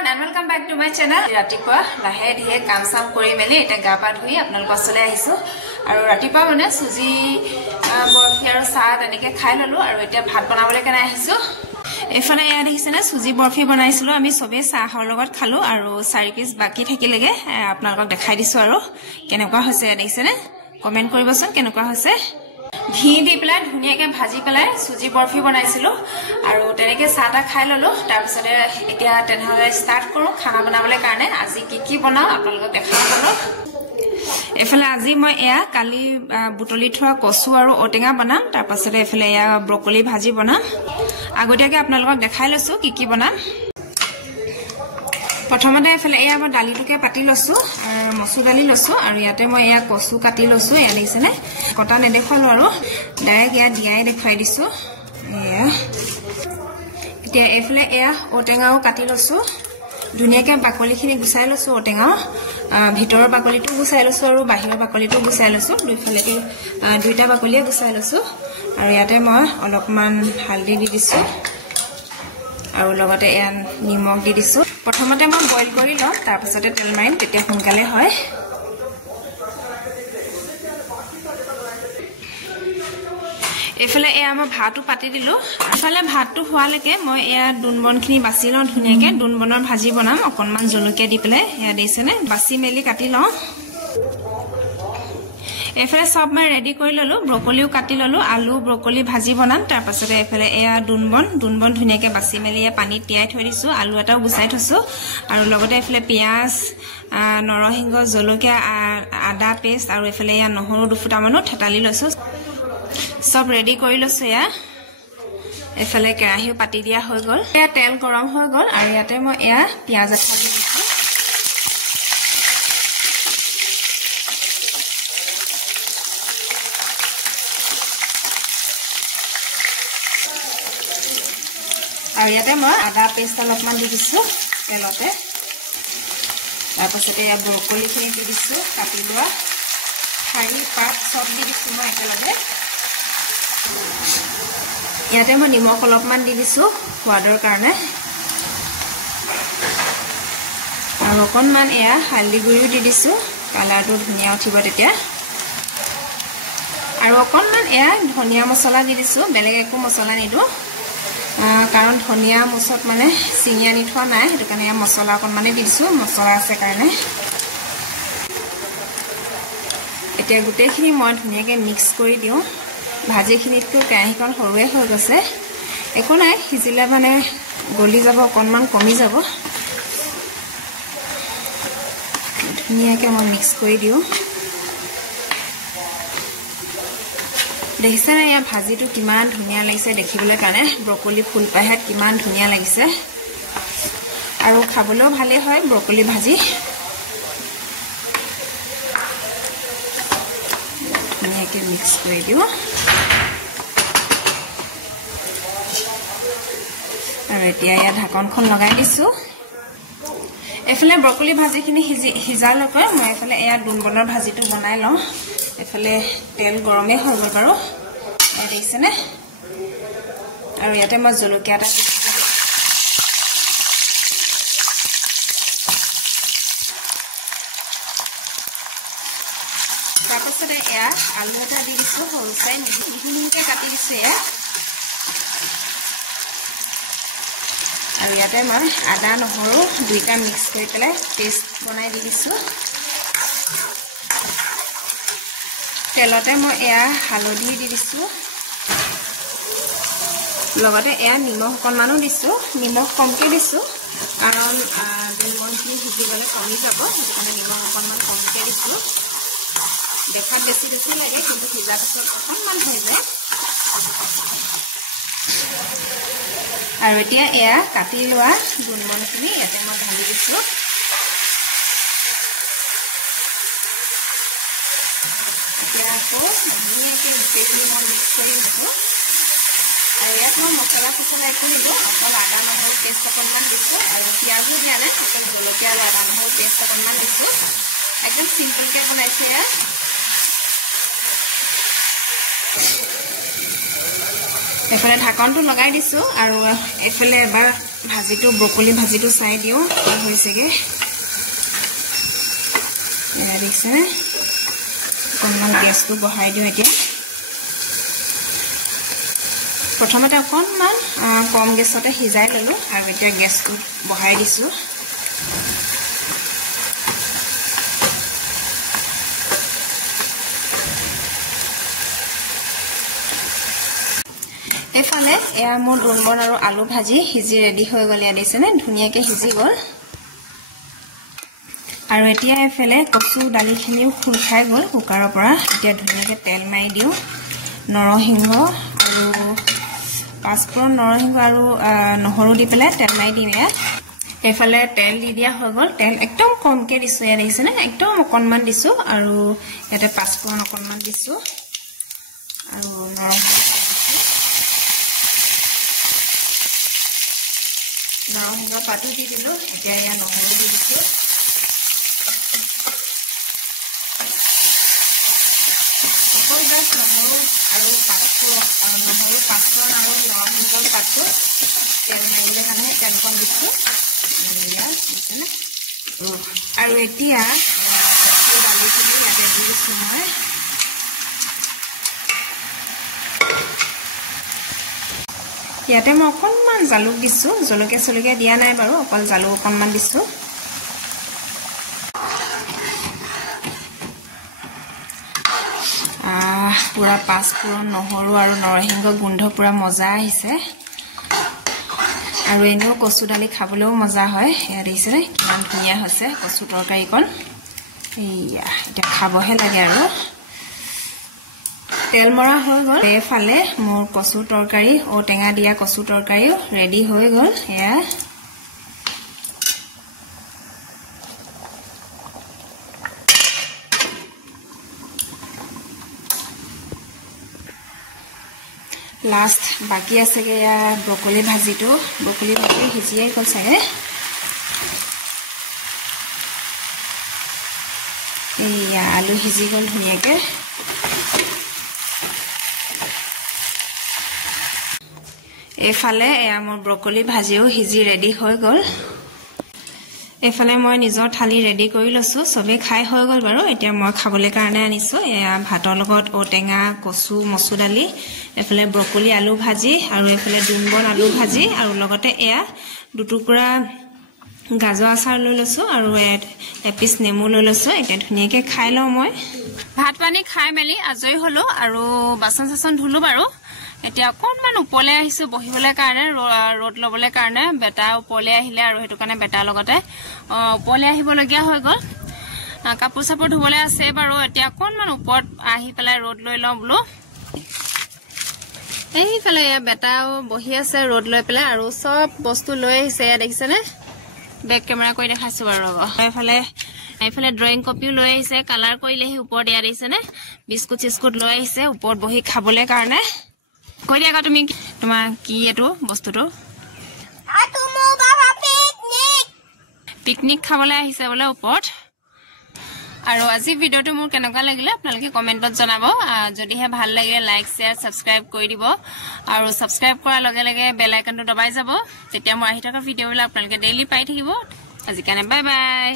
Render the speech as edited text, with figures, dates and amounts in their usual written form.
everyone and welcome back to my channel. Ratipa lahe dihe kam sam kori meli eta ga pa dhui apnalok sole ahisu aru ratipa mane suji borfi aru saad anike khai lolu aru eta bhat banabole kana ahisu efale ya dekhise na suji borfi banaisilo ami sobe sahor logot khalu aru 4 piece baki thakilege apnalok dekhai disu aru kenekwa hoise dekhise na comment koriboson kenekwa hoise ঘি দি পেলাই ধুনিয়াকে ভাজি পেলাই সুজি বৰফি বনাইছিলো আৰু তেনেকে সাদা খাই ললো তাৰ পিছতে এতিয়া তেনেহলে স্টাৰ্ট কৰো খানা বনাবলৈ কাৰণে আজি কি বনাও আপোনালোকক দেখাম বলো এফালে আজি মই এয়া কালি বুটলি থোৱা কচু আৰু ওটেঙা বনাম তাৰ পাছতে এফালে এয়া ব্ৰকলি ভাজি বনাম আগতিয়াকে আপোনালোকক দেখাই লৈছো কি বনাম প্ৰথমতে এফালে এয়া মই দালিটোকে পাতি লছো মসুৰ দালি লছো আৰু ইয়াতে মই এয়া কচু কাটি লছো এয়া দেখিছেনে কটা নেদেখালো আৰু ডাইৰেক্ট এয়া দিয়াই দেখাই দিছো এয়া এতিয়া এফালে এয়া ওটেঙাও কাটি লছো ধুনিয়াকে বাকলিখিনি গুছাই লছো ওটেঙা ভিতৰৰ বাকলিটো গুছাই লছো আৰু বাহিৰৰ বাকলিটো গুছাই লছো দুইফালে দুইটা বাকলিয়ে গুছাই লছো আৰু ইয়াতে মই অলপমান হালধি দি দিছো আৰু লগতে এয়া নিমখ দি দিছো প্ৰথমতে মই বইল কৰি লম তাৰ পাছতে তেল মাৰিম তেতিয়া সোনকালে হয় এফালে এয়া মই ভাতটো পাতি দিলো এফালে ভাতটো হোৱালৈকে মই এয়া দুনবনখিনি বাছি লওঁ ধুনীয়াকে দুনবনৰ ভাজি বনাম অকণমান জলকীয়া দি পেলাই এয়া দিছেনে বাছি মেলি কাটি লওঁ এফালে সব মই ৰেডি কৰি ললো ব্ৰকলিও কাটি ললো আলু ব্ৰকলি ভাজি বনাম তাৰ পাছতে এফালে এয়া দুনবন ধুনীয়াকে বাছি মেলি পানীত তিয়াই থৈ দিছো আলু এটাও গুছাই থৈছো আৰু লগতে এফালে পিয়াজ নৰসিংহ জলকীয়া আদা পেষ্ট আৰু এফালে এয়া নহৰু দুফুটামানো থেতালি লৈছো সব ৰেডি কৰি লৈছো এয়া এফালে কেৰাহীও পাতি দিয়া হৈ গল এয়া তেল গৰম হৈ গল আৰু ইয়াতে মই এয়া পিয়াজ এটা আৰু ইয়াতে মই আদা পেষ্ট অলপমান দি দিছো তেলতে তাৰপাছতে এয়া ব্ৰকলিখিনি দি দিছো কাটি লোৱা ঠাৰি পাত সব দি দিছো মই একেলগে ইয়াতে মই নিমখ অলপমান দি দিছো সোৱাদৰ কাৰণে আৰু অকণমান এয়া হালধি গুড়িও দি দিছো কালাৰটো ধুনীয়া উঠিব তেতিয়া আৰু অকণমান এয়া ধনিয়া মছলা দি দিছো বেলেগ একো মছলা নিদো কাৰণ ধনিয়া মুছত মানে চিঙি আনি থোৱা নাই সেইটো কাৰণে এয়া মছলা অকণমানে দি দিছো মছলা আছে কাৰণে এতিয়া গোটেইখিনি মই ধুনীয়াকৈ মিক্স কৰি দিওঁ ভাজিখিনিতটো কেৰাহীখন সৰুৱে হৈ গৈছে একো নাই সিজিলে মানে গলি যাব অকণমান কমি যাব ধুনীয়াকৈ মই মিক্স কৰি দিওঁ দেখিছেনে এয়া ভাজিটো কিমান ধুনীয়া লাগিছে দেখিবলৈ কাৰণে ব্ৰকলি ফুলপাহেত কিমান ধুনীয়া লাগিছে আৰু খাবলৈও ভালে হয় ব্ৰকলি ভাজি ধুনীয়াকৈ মিক্স কৰি দিওঁ আৰু এতিয়া এয়া ঢাকনখন লগাই দিছো এফালে ব্ৰকলি ভাজিখিনি সিজালৈকে মই এফালে এয়া দুনবনৰ ভাজিটো বনাই লওঁ এফালে তেল গৰমে হৈ গ'ল বাৰু দেখিছেনে আৰু ইয়াতে মই জলকীয়া এটা তাৰপাছতে এয়া আলু এটা দি দিছো সৰু চাই মিহিমিহিকৈ কাটি দিছো এয়া আৰু ইয়াতে মই আদা নহৰু দুইটা মিক্স কৰি পেলাই পেষ্ট বনাই দি দিছো তেলতে মই এয়া হালধি দি দিছো লগতে এয়া নিমখ অকণমানো দিছো নিমখ কমকৈ দিছো কাৰণ দুনবনখিনি সিজি গ'লে কমি যাব সেইটো কাৰণে নিমখ অকণমান কমকৈ দিছো দেখাত বেছি লাগে কিন্তু সিজাৰ পিছত অকণমান হৈ যায় আৰু এতিয়া এয়া কাটি লোৱা দুনবনখিনি ইয়াতে মই ঢালি দিছো এতিয়া আকৌ ধুনীয়াকৈ গোটেইখিনি মই মিক্স কৰি দিছো আৰু ইয়াত মই মছলা একো নিদিওঁ অকল আদা নহৰু পেষ্ট অকণমান দিছো আৰু পিঁয়াজো দিয়া নাই অকল জলকীয়া আৰু আদা নহৰু পেষ্ট অকণমান দিছো একদম চিম্পলকৈ বনাইছো ইয়াত এফালে ঢাকনটো লগাই দিছো আৰু এফালে এবাৰ ভাজিটো ব্ৰকলি ভাজিটো চাই দিওঁ কি হৈছেগে দেখিছে অকণমান গেছটো বঢ়াই দিওঁ এতিয়া প্ৰথমতে অকণমান কম গেছতে সিজাই ললোঁ আৰু এতিয়া গেছটো বঢ়াই দিছোঁ এফালে এয়া মোৰ দুনবন আৰু আলু ভাজি সিজি ৰেডি হৈ গ'ল ইয়া দিছেনে ধুনীয়াকৈ সিজি গ'ল আৰু এতিয়া এফালে কচু দালিখিনিও খুল খাই গ'ল কুকাৰৰ পৰা এতিয়া ধুনীয়াকৈ তেল মাৰি দিওঁ নৰসিংহ আৰু পাঁচফোৰণ নৰসিংহ আৰু নহৰু দি পেলাই তেল মাৰি দিম ইয়াত এফালে তেল দি দিয়া হৈ গ'ল তেল একদম কমকৈ দিছোঁ ইয়াত দেখিছেনে একদম অকণমান দিছোঁ আৰু ইয়াতে পাঁচফোৰণ অকণমান দিছোঁ আৰু নৰসিংহ পাতো দি দিলোঁ এতিয়া ইয়াত নহৰু দি দিছোঁ আৰু পাঁচফোৰণ আৰু নৰসিংহৰ পাতটো তেল মাৰিবলৈ কাৰণে তেল অকণ দিছোঁ আৰু এতিয়া দালিখিনি ইয়াতে দি দিছোঁ মই ইয়াতে মই অকণমান জালুক দিছোঁ জলকীয়া চলকীয়া দিয়া নাই বাৰু অকল জালুক অকণমান দিছোঁ পুৰা পাঁচফোৰণ নহৰু আৰু নৰসিংহ গোন্ধ পুৰা মজা আহিছে আৰু এনেও কচু দালি খাবলৈও মজা হয় এয়া দেখিছেনে কিমান ধুনীয়া হৈছে কচু তৰকাৰীকণ এয়া এতিয়া খাবহে লাগে আৰু তেল মৰা হৈ গ'ল এফালে মোৰ কচু তৰকাৰী ঔটেঙা দিয়া কচু তৰকাৰীও ৰেডি হৈ গ'ল এয়া লাষ্ট বাকি আছেগে ইয়া ব্ৰকলি ভাজি সিজিয়ে গ'ল চাগে এয়া আলু সিজি গ'ল ধুনীয়াকৈ এফালে এয়া মোৰ ব্ৰকলি ভাজিও সিজি ৰেডি হৈ গ'ল এফালে মই নিজৰ থালি ৰেডি কৰি লৈছোঁ চবেই খাই হৈ গ'ল বাৰু এতিয়া মই খাবলৈ কাৰণে আনিছোঁ এয়া ভাতৰ লগত ঔটেঙা কচু মচুৰ দালি এফালে ব্ৰকলি আলু ভাজি আৰু এফালে দুনবন আলু ভাজি আৰু লগতে এয়া দুটুকুৰা গাজৰ আচাৰ লৈ লৈছোঁ আৰু এপিচ নেমু লৈ লৈছোঁ এতিয়া ধুনীয়াকৈ খাই লওঁ মই ভাত পানী খাই মেলি আজৰি হ'লোঁ আৰু বাচন চাচন ধুলোঁ বাৰু এতিয়া অকণমান ওপৰলৈ আহিছোঁ বহিবলৈ কাৰণে ৰ'দ ল'বলৈ কাৰণে বেটা ওপৰলৈ আহিলে আৰু সেইটো কাৰণে বেটাৰ লগতে ওপৰলৈ আহিবলগীয়া হৈ গ'ল কাপোৰ চাপোৰ ধুবলৈ আছে বাৰু এতিয়া অকণমান ওপৰত আহি পেলাই ৰ'দ লৈ লওঁ বোলো এইফালে এয়া বেটাও বহি আছে ৰ'দ লৈ পেলাই আৰু চব বস্তু লৈ আহিছে এয়া দেখিছেনে বেক কেমেৰা কৰি দেখাইছোঁ বাৰু ৰ'ব এইফালে ড্ৰয়িং কপিও লৈ আহিছে কালাৰ কৰিলেহি ওপৰত এয়া দেখিছেনে বিস্কুট চিস্কুট লৈ আহিছে ওপৰত বহি খাবলৈ কাৰণে কৈ দিয়া আকৌ তুমি তোমাৰ কি এইটো বস্তুটো পিকনিক খাবলৈ আহিছে বোলে ওপৰত আৰু আজি ভিডিঅ'টো মোৰ কেনেকুৱা লাগিলে আপোনালোকে কমেণ্টত জনাব যদিহে ভাল লাগে লাইক শ্বেয়াৰ ছাবস্ক্ৰাইব কৰি দিব আৰু ছাবস্ক্ৰাইব কৰাৰ লগে লগে বেল আইকনটো দবাই যাব তেতিয়া মই আহি থকা ভিডিঅ'বিলাক আপোনালোকে ডেইলি পাই থাকিব আজি কাৰণে বাই বাই